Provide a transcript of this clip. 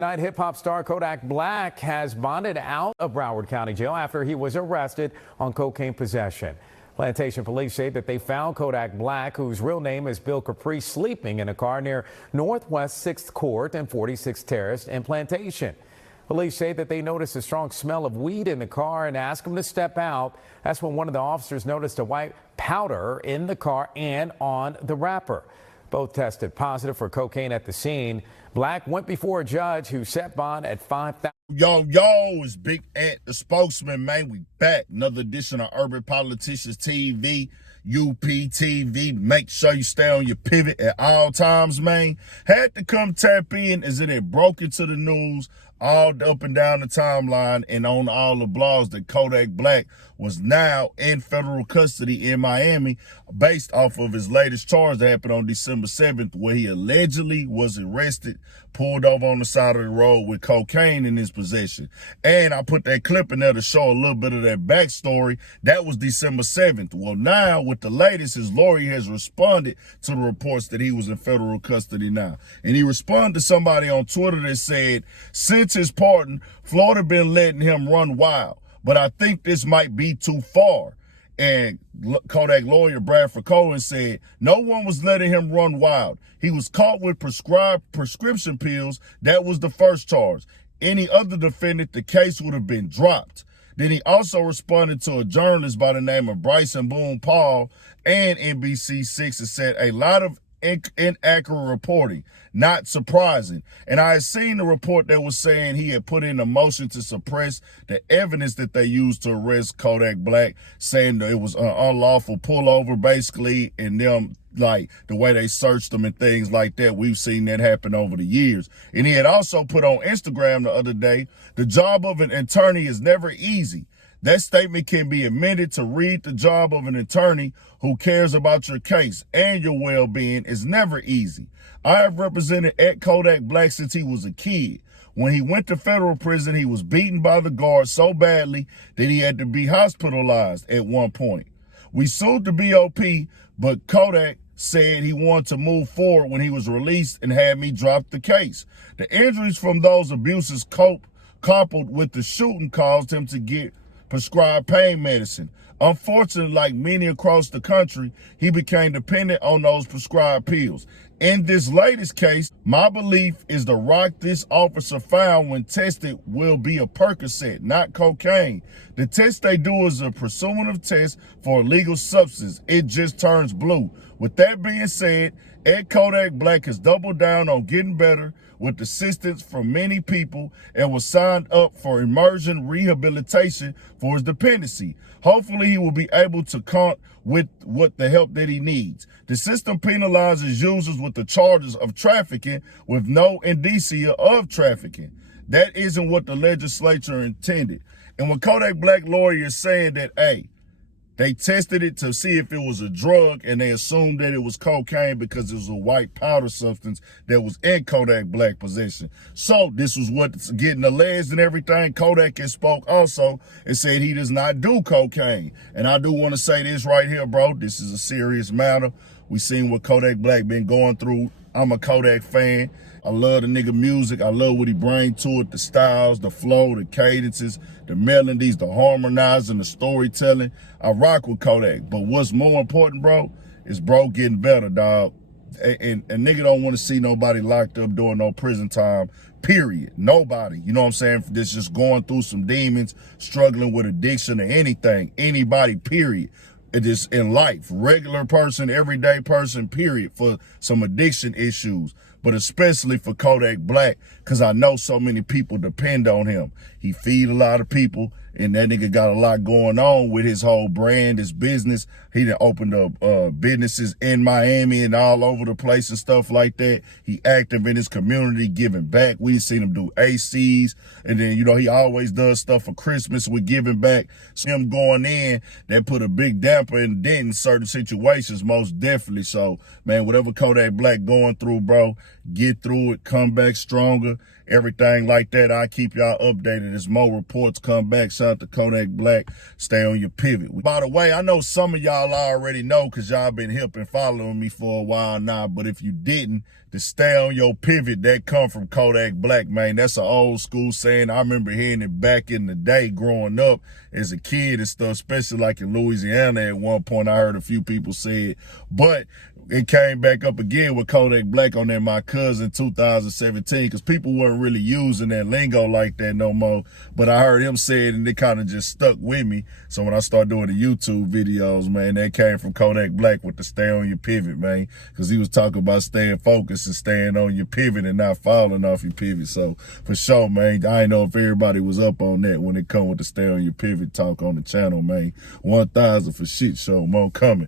Night hip-hop star Kodak Black has bonded out of Broward County Jail after he was arrested on cocaine possession. Plantation police say that they found Kodak Black, whose real name is Bill Caprice, sleeping in a car near Northwest 6th Court and 46th Terrace in Plantation. Police say that they noticed a strong smell of weed in the car and asked him to step out. That's when one of the officers noticed a white powder in the car and on the wrapper. Both tested positive for cocaine at the scene. Black went before a judge who set bond at $5,000. Yo, it's Big Ant, the spokesman, man. We back. Another edition of Urban Politicians TV, UPTV. Make sure you stay on your pivot at all times, man. Had to come tap in as it had broke into the news all up and down the timeline and on all the blogs that Kodak Black was now in federal custody in Miami based off of his latest charge that happened on December 7th, where he allegedly was arrested, pulled over on the side of the road with cocaine in his possession. And I put that clip in there to show a little bit of that backstory. That was December 7th. Well, now with the latest, his lawyer has responded to the reports that he was in federal custody now. And he responded to somebody on Twitter that said, since his pardon, Florida been letting him run wild, but I think this might be too far. And Kodak lawyer Bradford Cohen said, no one was letting him run wild. He was caught with prescribed prescription pills. That was the first charge. Any other defendant, the case would have been dropped. Then he also responded to a journalist by the name of Bryson Boone Paul and NBC6 and said a lot of inaccurate reporting, not surprising. And I had seen the report that was saying he had put in a motion to suppress the evidence that they used to arrest Kodak Black, saying that it was an unlawful pullover basically, and them like the way they searched them and things like that. We've seen that happen over the years. And he had also put on Instagram the other day, the job of an attorney is never easy. That statement can be amended to read the job of an attorney who cares about your case and your well-being is never easy. I have represented at Kodak Black since he was a kid. When he went to federal prison, he was beaten by the guards so badly that he had to be hospitalized at one point. We sued the BOP, but Kodak said he wanted to move forward when he was released and had me drop the case. The injuries from those abuses coupled with the shooting caused him to get prescribed pain medicine. Unfortunately, like many across the country, he became dependent on those prescribed pills. In this latest case, my belief is the rock this officer found when tested will be a Percocet, not cocaine. The test they do is a presumptive test for illegal substance. It just turns blue. With that being said, Ed Kodak Black has doubled down on getting better with assistance from many people and was signed up for immersion rehabilitation for his dependency. Hopefully he will be able to count with what the help that he needs. The system penalizes users with the charges of trafficking with no indicia of trafficking. That isn't what the legislature intended. And when Kodak Black lawyer is saying that, hey, they tested it to see if it was a drug and they assumed that it was cocaine because it was a white powder substance that was in Kodak Black possession. So this was what's getting alleged and everything. Kodak has spoke also and said he does not do cocaine. And I do want to say this right here, bro. This is a serious matter. We seen what Kodak Black been going through. I'm a Kodak fan. I love the nigga music. I love what he brings to it, the styles, the flow, the cadences, the melodies, the harmonizing, the storytelling. I rock with Kodak. But what's more important, bro, is bro getting better, dog. And nigga don't want to see nobody locked up doing no prison time, period. Nobody, you know what I'm saying? That's just going through some demons, struggling with addiction or anything. Anybody, period. It is in life, regular person, everyday person, period, for some addiction issues, but especially for Kodak Black, because I know so many people depend on him. He feed a lot of people, and that nigga got a lot going on with his whole brand, his business. He done opened up businesses in Miami and all over the place and stuff like that. He active in his community, giving back. We seen him do ACs, and then, you know, he always does stuff for Christmas with giving back. So him going in, that put a big damper and dent in certain situations, most definitely. So, man, whatever Kodak Black going through, bro, get through it, come back stronger, everything like that. I keep y'all updated as more reports come back. Shout out to Kodak Black. Stay on your pivot. By the way, I know some of y'all already know because y'all been helping following me for a while now, but if you didn't, to stay on your pivot, that come from Kodak Black, man. That's an old school saying. I remember hearing it back in the day growing up as a kid and stuff, especially like in Louisiana at one point. I heard a few people say it, but it came back up again with Kodak Black on there, My Cousin 2017, because people weren't really using that lingo like that no more. But I heard him say it and it kind of just stuck with me. So when I started doing the YouTube videos, man, that came from Kodak Black with the stay on your pivot, man, because he was talking about staying focused and staying on your pivot and not falling off your pivot. So for sure, man, I didn't know if everybody was up on that when it come with the stay on your pivot talk on the channel, man. 1,000 for shit show, more coming.